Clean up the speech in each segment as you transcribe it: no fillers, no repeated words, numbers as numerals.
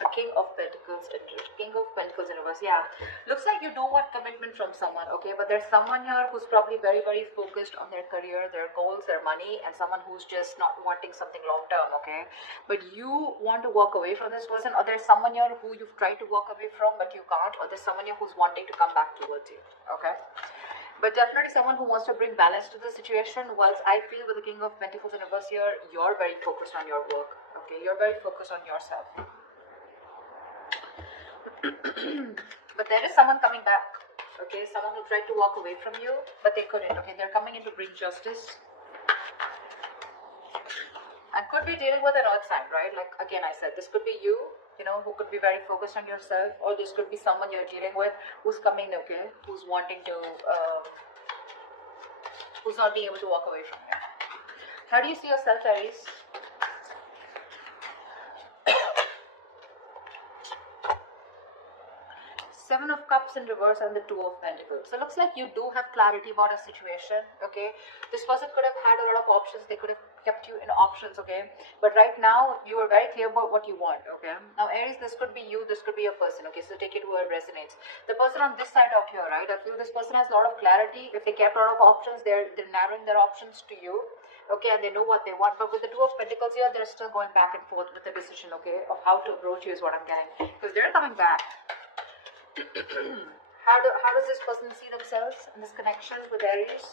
The King of Pentacles in reverse. Yeah, looks like you do want commitment from someone, okay, but there's someone here who's probably very, very focused on their career, their goals, their money, and someone who's just not wanting something long term, okay, but you want to walk away from this person, or there's someone here who you've tried to walk away from but you can't, or there's someone here who's wanting to come back towards you, okay. But definitely someone who wants to bring balance to the situation. Whilst I feel with the King of Pentacles in reverse here, you're very focused on your work. Okay, you're very focused on yourself. But there is someone coming back. Okay, someone who tried to walk away from you, but they couldn't. Okay, they're coming in to bring justice. And could be dealing with an earth sign, right? Like, again, I said, this could be you, you know, who could be very focused on yourself, or this could be someone you're dealing with who's coming, okay, who's wanting to, who's not being able to walk away from you. How do you see yourself, Aries? Seven of Cups in reverse and the Two of Pentacles. So it looks like you do have clarity about a situation, okay? This person could have had a lot of options. They could have kept you in options, okay? But right now, you are very clear about what you want, okay? Now, Aries, this could be you. This could be a person, okay? So take it where it resonates. The person on this side out here, right? I feel this person has a lot of clarity. If they kept a lot of options, they're narrowing their options to you, okay? And they know what they want. But with the Two of Pentacles here, they're still going back and forth with the decision, okay? Of how to approach you is what I'm getting. Because they're coming back. How does this person see themselves in this connection with Aries?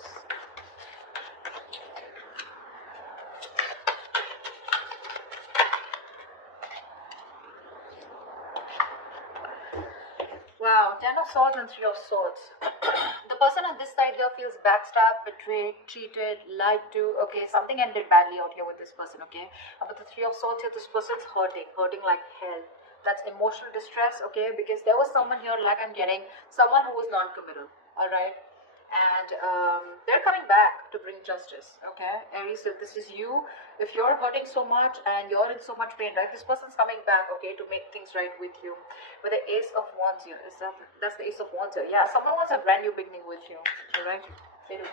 Wow, Ten of Swords and Three of Swords. The person on this side here feels backstabbed, betrayed, cheated, lied to. Okay, something ended badly out here with this person, okay? But the Three of Swords here, this person's hurting like hell. That's emotional distress, okay? Because there was someone here, like I'm getting, someone who was non-committal, all right? And they're coming back to bring justice, okay? Aries, if this is you, if you're hurting so much and you're in so much pain, right? This person's coming back, okay, to make things right with you. With the Ace of Wands here, that's the Ace of Wands here. Yeah, someone wants a brand new beginning with you, all right? They do.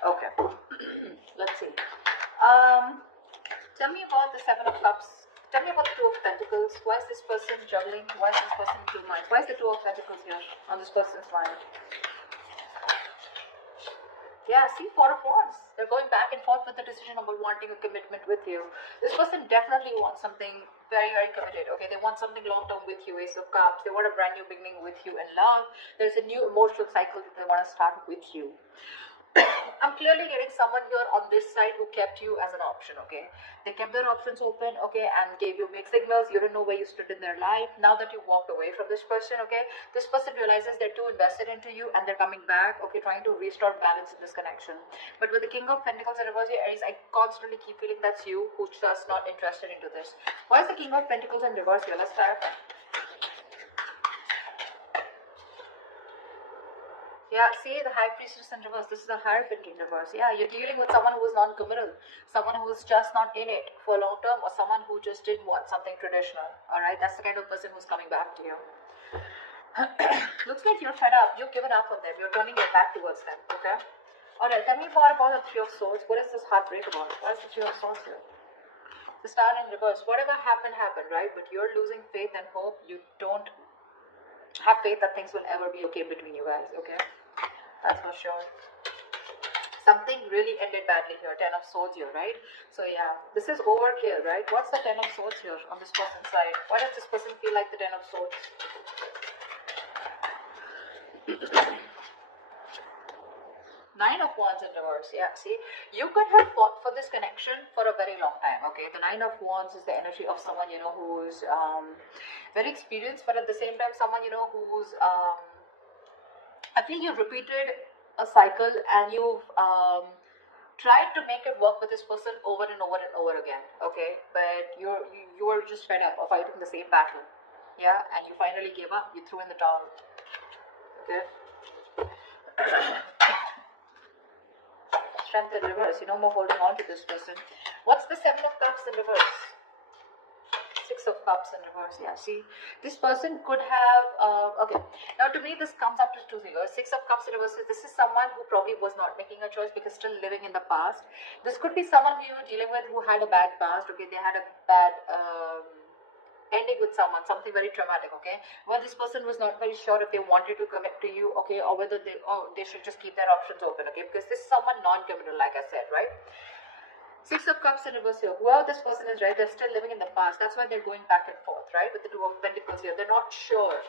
Okay. Let's see. Tell me about the Seven of Cups. Tell me about the Two of Pentacles. Why is this person juggling? Why is this person in two minds? Why is the Two of Pentacles here on this person's mind? Yeah, see, Four of Wands. They're going back and forth with the decision about wanting a commitment with you. This person definitely wants something very, very committed. Okay, they want something long-term with you, Ace of Cups. They want a brand new beginning with you in love. There's a new emotional cycle that they want to start with you. I'm clearly getting someone here on this side who kept you as an option, okay? They kept their options open, okay, and gave you mixed signals. You don't know where you stood in their life. Now that you walked away from this person, okay, this person realizes they're too invested into you and they're coming back, okay, trying to restore balance in this connection. But with the King of Pentacles in reverse here, Aries, I constantly keep feeling that's you who's just not interested into this. Why is the King of Pentacles in reverse here? Let's clarify. Yeah, see, the High Priestess in reverse. This is the Hierophant in reverse. Yeah, you're dealing with someone who is non-committal, someone who is just not in it for long term, or someone who just didn't want something traditional. Alright, that's the kind of person who's coming back to you. Looks like you're fed up. You've given up on them. You're turning your back towards them. Okay? Alright, tell me more about the Three of Swords. What is this heartbreak about? What is the Three of Swords here? The Star in reverse. Whatever happened, right? But you're losing faith and hope. You don't have faith that things will ever be okay between you guys. Okay? That's for sure. Something really ended badly here. Ten of Swords here, right? So yeah, this is overkill, right? What's the Ten of Swords here on this person's side? Why does this person feel like the Ten of Swords? Nine of Wands in reverse. Yeah, see, you could have fought for this connection for a very long time. Okay, the Nine of Wands is the energy of someone, you know, who's very experienced, but at the same time someone, you know, who's I feel you've repeated a cycle and you've tried to make it work with this person over and over and over again, okay? But you were just fed up of fighting the same battle, yeah? And you finally gave up. You threw in the towel, okay? Strength in reverse. You no more holding on to this person. What's the Seven of Cups in reverse? Six of Cups in reverse. Yeah, see, this person could have, okay, now to me this comes up to two figures. Six of Cups in reverse, this is someone who probably was not making a choice because still living in the past. This could be someone who you were dealing with who had a bad past, okay, they had a bad, ending with someone, something very traumatic, okay, where this person was not very sure if they wanted to commit to you, okay, or whether they should just keep their options open, okay, because this is someone non-committal, like I said, right? Six of Cups in reverse here. Whoever this person is, right, they're still living in the past. That's why they're going back and forth, right? With the Two of Pentacles here. They're not sure.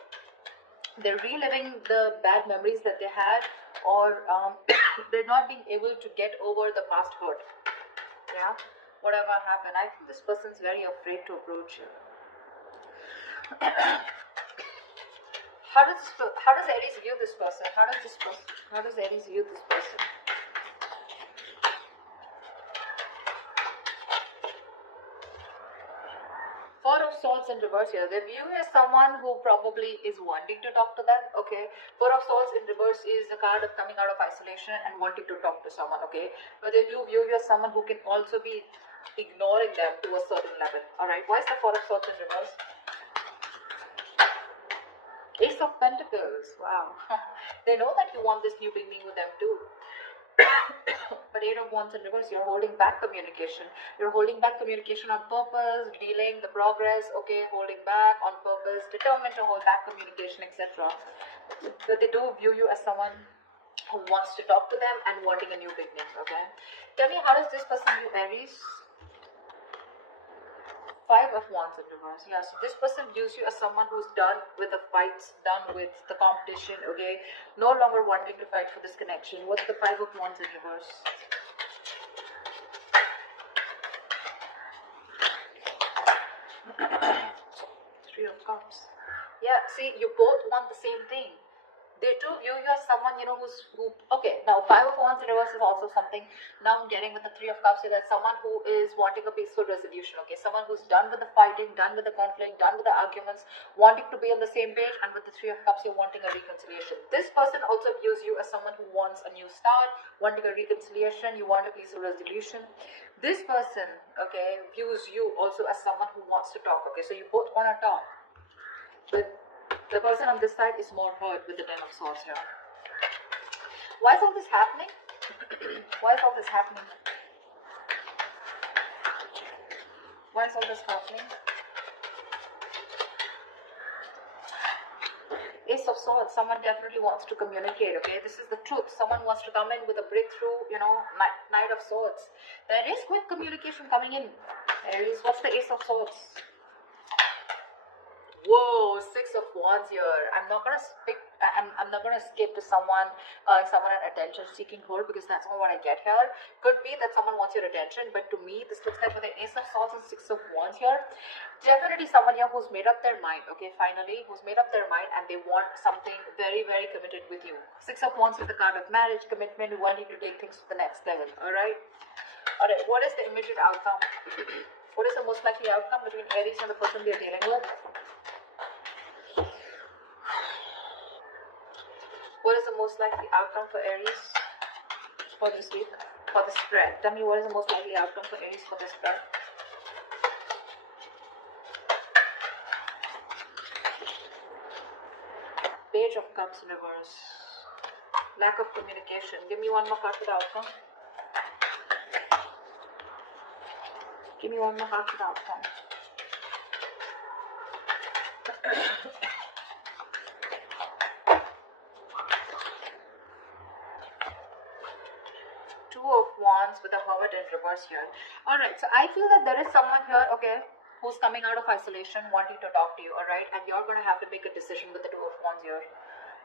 They're reliving the bad memories that they had, or they're not being able to get over the past hurt. Yeah? Whatever happened. I think this person's very afraid to approach you. How does Aries view this person? How does Aries view this person? Four of Swords in reverse here. They view you as someone who probably is wanting to talk to them, okay? Four of Swords in reverse is a card of coming out of isolation and wanting to talk to someone, okay? But they do view you as someone who can also be ignoring them to a certain level, alright? Why is the Four of Swords in reverse? Ace of Pentacles, wow. They know that you want this new beginning with them too. But Eight of Wands in reverse, you're holding back communication. You're holding back communication on purpose, delaying the progress, okay, holding back on purpose, determined to hold back communication, etc. But they do view you as someone who wants to talk to them and wanting a new beginning, okay? Tell me, how does this person view Aries? Five of Wands in reverse. Yeah, so this person views you as someone who's done with the fights, done with the competition, okay? No longer wanting to fight for this connection. What's the Five of Wands in reverse? Three of Cups. Yeah, see, you both want the same thing. They do view you as someone, you know, okay, now Five of Wands in reverse is also something. Now I'm getting with the Three of Cups here, that's someone who is wanting a peaceful resolution, okay, someone who's done with the fighting, done with the conflict, done with the arguments, wanting to be on the same page, and with the Three of Cups you're wanting a reconciliation. This person also views you as someone who wants a new start, wanting a reconciliation, you want a peaceful resolution. This person, okay, views you also as someone who wants to talk, okay, so you both want to talk, but the person on this side is more hurt with the Ten of Swords here. Why is all this happening? Why is all this happening? Why is all this happening? Ace of Swords, someone definitely wants to communicate, okay? This is the truth. Someone wants to come in with a breakthrough, you know, Knight of Swords. There is quick communication coming in. Aries, what's the Ace of Swords? Whoa, Six of Wands here. I'm not gonna speak. I'm not gonna skip to someone an attention-seeking hold, because that's not what I get here. Could be that someone wants your attention, but to me, this looks like with the Ace of Swords and Six of Wands here, definitely someone here who's made up their mind. Okay, finally, who's made up their mind and they want something very, very committed with you. Six of Wands with the card of marriage, commitment, wanting to take things to the next level. All right. All right. What is the immediate outcome? What is the most likely outcome between Aries and the person we are dealing with? What is the most likely outcome for Aries for this week, for the spread? Tell me, what is the most likely outcome for Aries for this spread? Page of Cups in reverse. Lack of communication. Give me one more card for the outcome. Give me one more card for the outcome. Two of Wands with a Hermit in reverse here. Alright, so I feel that there is someone here, okay, who's coming out of isolation, wanting to talk to you, alright, and you're going to have to make a decision with the Two of Wands here.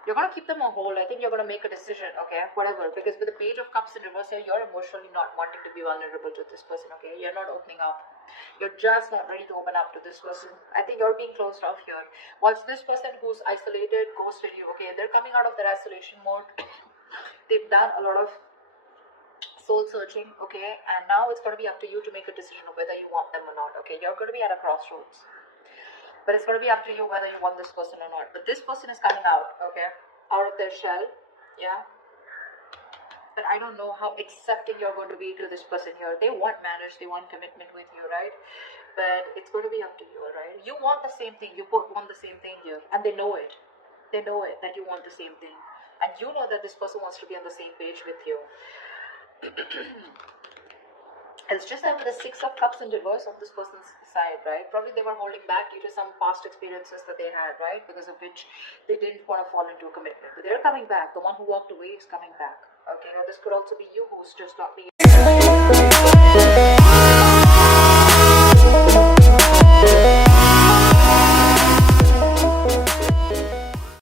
You're going to keep them on hold. I think you're going to make a decision, okay, whatever, because with the Page of Cups in reverse here, you're emotionally not wanting to be vulnerable to this person, okay, you're not opening up. You're just not ready to open up to this person. I think you're being closed off here. Whilst this person who's isolated, ghosted you, okay, they're coming out of their isolation mode. They've done a lot of soul searching, okay, and now it's going to be up to you to make a decision of whether you want them or not, okay. You're going to be at a crossroads, but it's going to be up to you whether you want this person or not. But this person is coming out, okay, out of their shell, yeah, but I don't know how accepting you're going to be to this person here. They want marriage, they want commitment with you, right? But it's going to be up to you, all right? You want the same thing. You both want the same thing here, and they know it. They know it that you want the same thing, and you know that this person wants to be on the same page with you. It's just that with the Six of Cups in reverse on this person's side, right? Probably they were holding back due to some past experiences that they had, right? Because of which they didn't want to fall into a commitment. But they're coming back. The one who walked away is coming back. Okay, or this could also be you who's just not being